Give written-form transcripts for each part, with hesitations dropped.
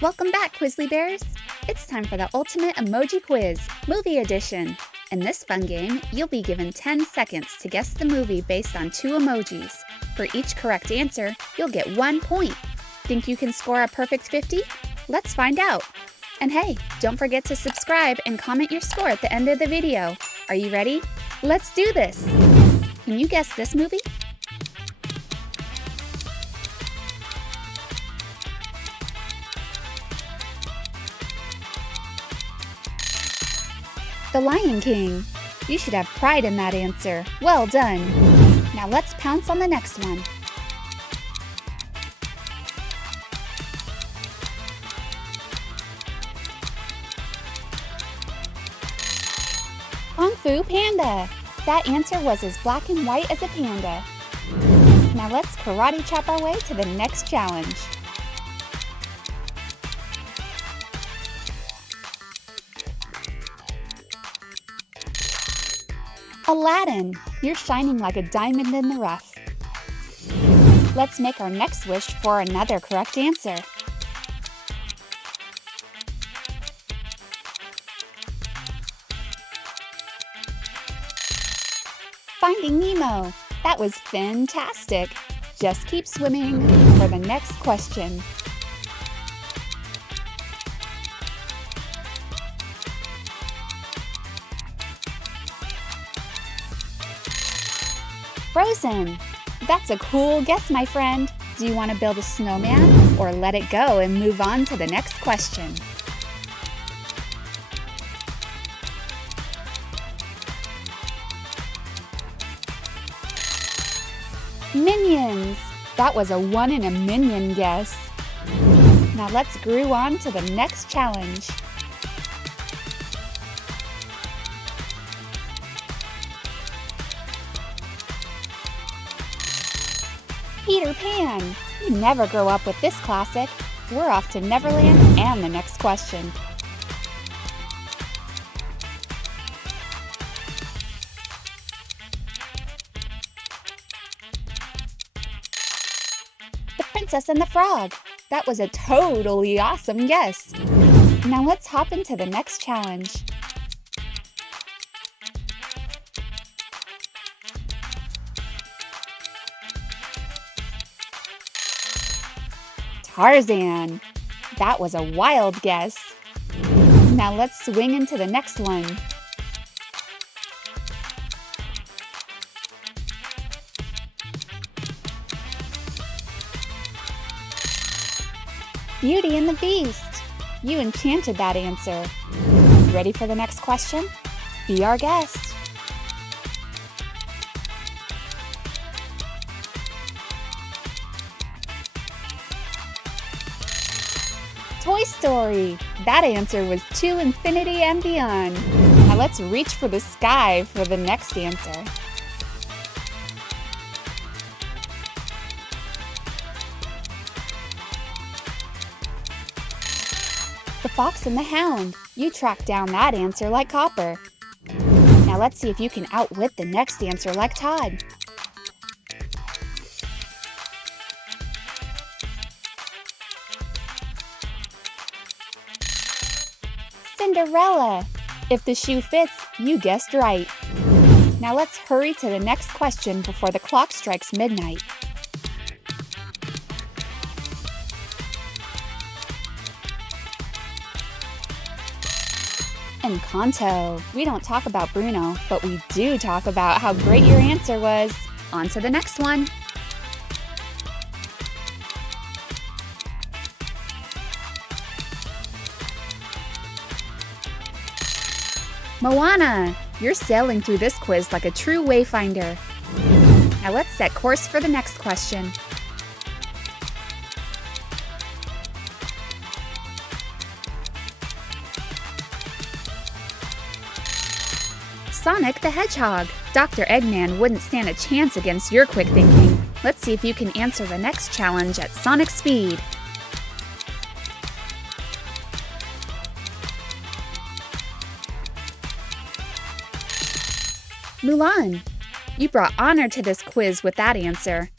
Welcome back, Quizly Bears! It's time for the Ultimate Emoji Quiz, Movie Edition. In this fun game, you'll be given 10 seconds to guess the movie based on 2 emojis. For each correct answer, you'll get 1 point. Think you can score a perfect 50? Let's find out! And hey, don't forget to subscribe and comment your score at the end of the video. Are you ready? Let's do this! Can you guess this movie? The Lion King. You should have pride in that answer. Well done. Now let's pounce on the next one. Kung Fu Panda. That answer was as black and white as a panda. Now let's karate chop our way to the next challenge. Aladdin, you're shining like a diamond in the rough. Let's make our next wish for another correct answer. Finding Nemo, that was fantastic. Just keep swimming for the next question. Frozen! That's a cool guess, my friend. Do you want to build a snowman or let it go and move on to the next question? Minions! That was a 1 in a million guess. Now let's groove on to the next challenge. Peter Pan! You never grow up with this classic. We're off to Neverland and the next question. The Princess and the Frog. That was a totally awesome guess. Now let's hop into the next challenge. Tarzan. That was a wild guess. Now let's swing into the next one. Beauty and the Beast. You enchanted that answer. Ready for the next question? Be our guest. Toy Story! That answer was to infinity and beyond. Now let's reach for the sky for the next answer. The Fox and the Hound. You tracked down that answer like copper. Now let's see if you can outwit the next answer like Todd. Cinderella! If the shoe fits, you guessed right. Now let's hurry to the next question before the clock strikes midnight. Encanto. We don't talk about Bruno, but we do talk about how great your answer was. On to the next one. Moana! You're sailing through this quiz like a true wayfinder. Now let's set course for the next question. Sonic the Hedgehog! Dr. Eggman wouldn't stand a chance against your quick thinking. Let's see if you can answer the next challenge at Sonic speed. Mulan! You brought honor to this quiz with that answer.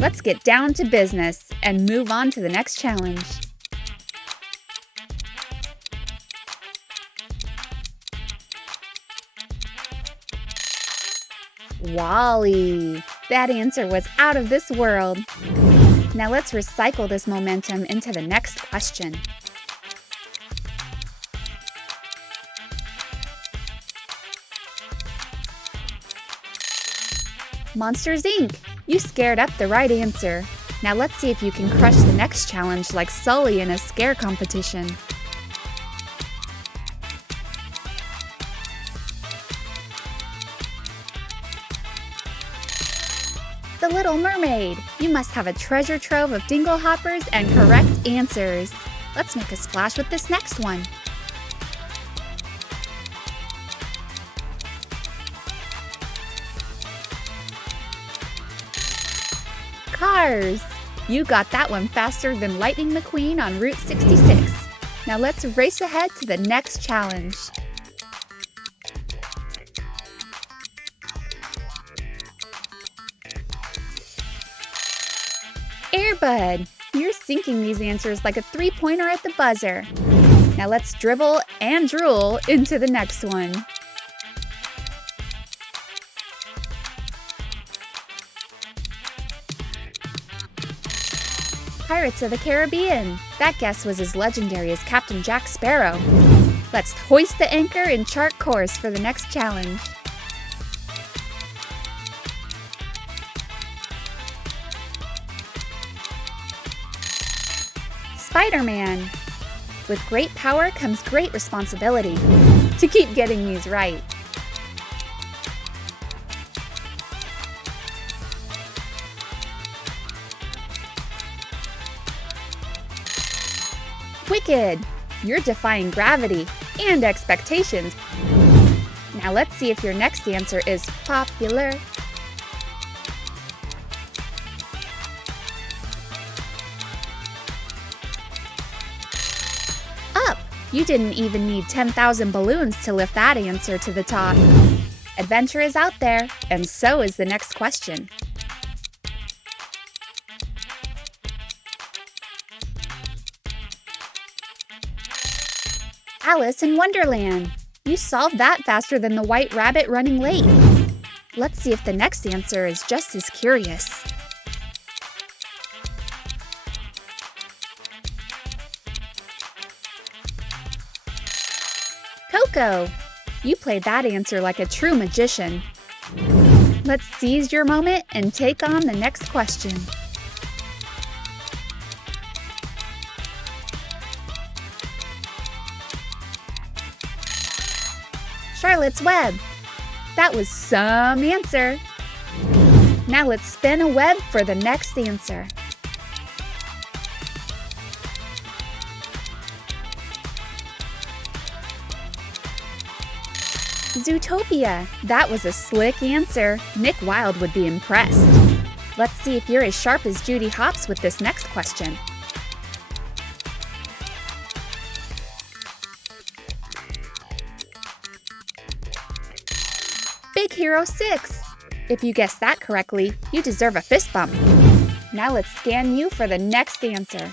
Let's get down to business and move on to the next challenge. Wally. That answer was out of this world. Now let's recycle this momentum into the next question. Monsters, Inc. You scared up the right answer. Now let's see if you can crush the next challenge like Sully in a scare competition. The Little Mermaid. You must have a treasure trove of dingle hoppers and correct answers. Let's make a splash with this next one. Cars. You got that one faster than Lightning McQueen on Route 66. Now let's race ahead to the next challenge. Air Bud. You're sinking these answers like a three-pointer at the buzzer. Now let's dribble and drool into the next one. Pirates of the Caribbean. That guess was as legendary as Captain Jack Sparrow. Let's hoist the anchor and chart course for the next challenge. Spider-Man. With great power comes great responsibility. To keep getting these right. Wicked! You're defying gravity and expectations. Now let's see if your next answer is popular. Up! You didn't even need 10,000 balloons to lift that answer to the top. Adventure is out there, and so is the next question. Alice in Wonderland. You solved that faster than the White Rabbit running late. Let's see if the next answer is just as curious. Coco. You played that answer like a true magician. Let's seize your moment and take on the next question. Charlotte's Web. That was some answer. Now let's spin a web for the next answer. Zootopia. That was a slick answer. Nick Wilde would be impressed. Let's see if you're as sharp as Judy Hopps with this next question. Big Hero 6. If you guessed that correctly, you deserve a fist bump. Now let's scan you for the next answer.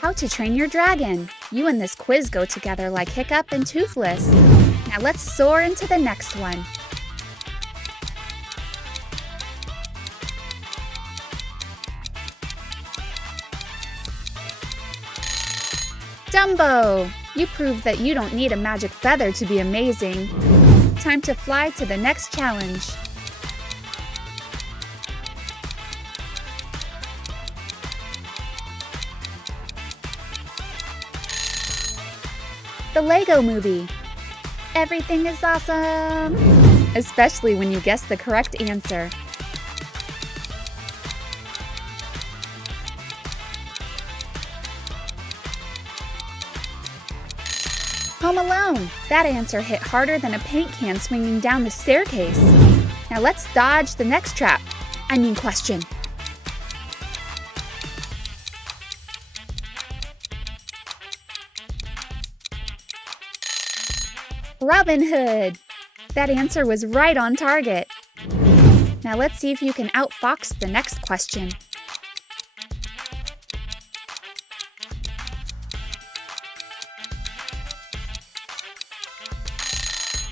How to Train Your Dragon. You and this quiz go together like Hiccup and Toothless. Now let's soar into the next one. Dumbo! You proved that you don't need a magic feather to be amazing. Time to fly to the next challenge. The Lego Movie. Everything is awesome! Especially when you guess the correct answer. Home Alone. That answer hit harder than a paint can swinging down the staircase. Now let's dodge the next trap. Question. Robin Hood. That answer was right on target. Now let's see if you can outfox the next question.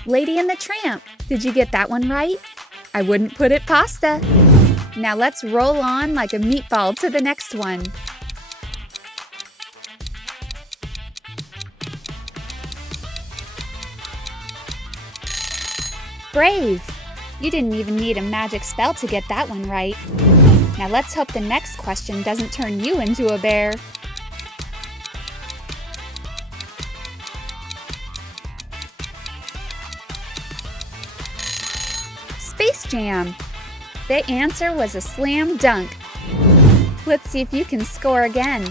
Lady and the Tramp. Did you get that one right? I wouldn't put it pasta. Now let's roll on like a meatball to the next one. Brave. You didn't even need a magic spell to get that one right. Now let's hope the next question doesn't turn you into a bear. Space Jam. The answer was a slam dunk. Let's see if you can score again.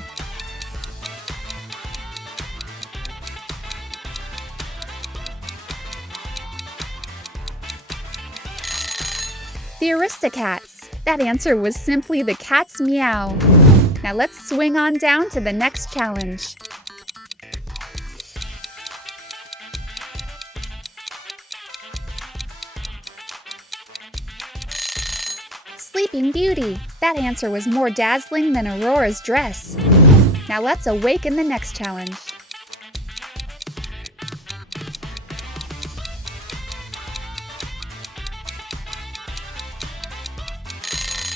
The Aristocats. That answer was simply the cat's meow. Now let's swing on down to the next challenge. Sleeping Beauty. That answer was more dazzling than Aurora's dress. Now let's awaken the next challenge.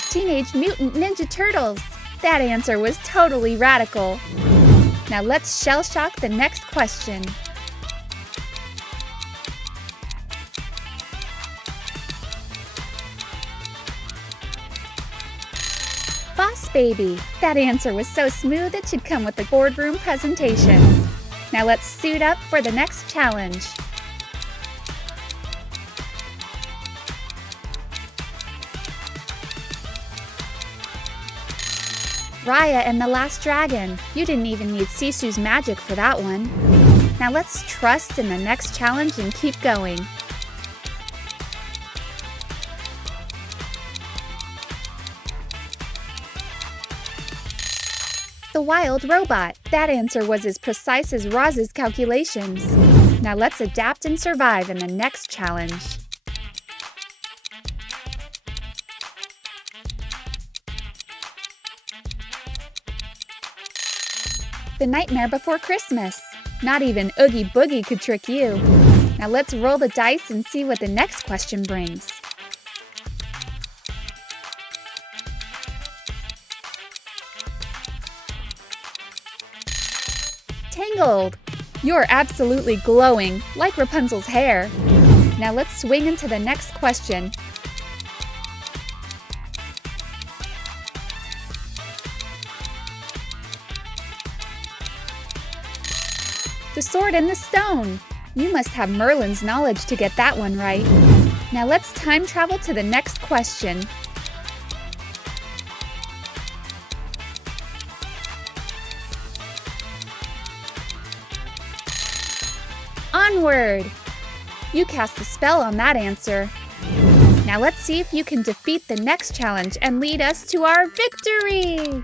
Teenage Mutant Ninja Turtles. That answer was totally radical. Now let's shell shock the next question. Boss Baby. That answer was so smooth it should come with a boardroom presentation. Now let's suit up for the next challenge. Raya and the Last Dragon. You didn't even need Sisu's magic for that one. Now let's trust in the next challenge and keep going. The Wild Robot. That answer was as precise as Roz's calculations. Now let's adapt and survive in the next challenge. The Nightmare Before Christmas. Not even Oogie Boogie could trick you. Now let's roll the dice and see what the next question brings. Tangled. You're absolutely glowing, like Rapunzel's hair. Now let's swing into the next question. The Sword and the Stone. You must have Merlin's knowledge to get that one right. Now let's time travel to the next question. Onward! You cast a spell on that answer. Now let's see if you can defeat the next challenge and lead us to our victory!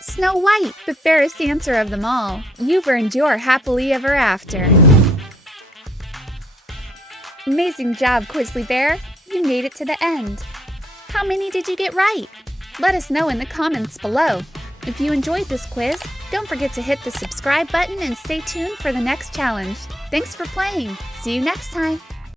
Snow White, the fairest answer of them all. You've earned your happily ever after. Amazing job, Quizly Bear. You made it to the end. How many did you get right? Let us know in the comments below. If you enjoyed this quiz, don't forget to hit the subscribe button and stay tuned for the next challenge. Thanks for playing. See you next time.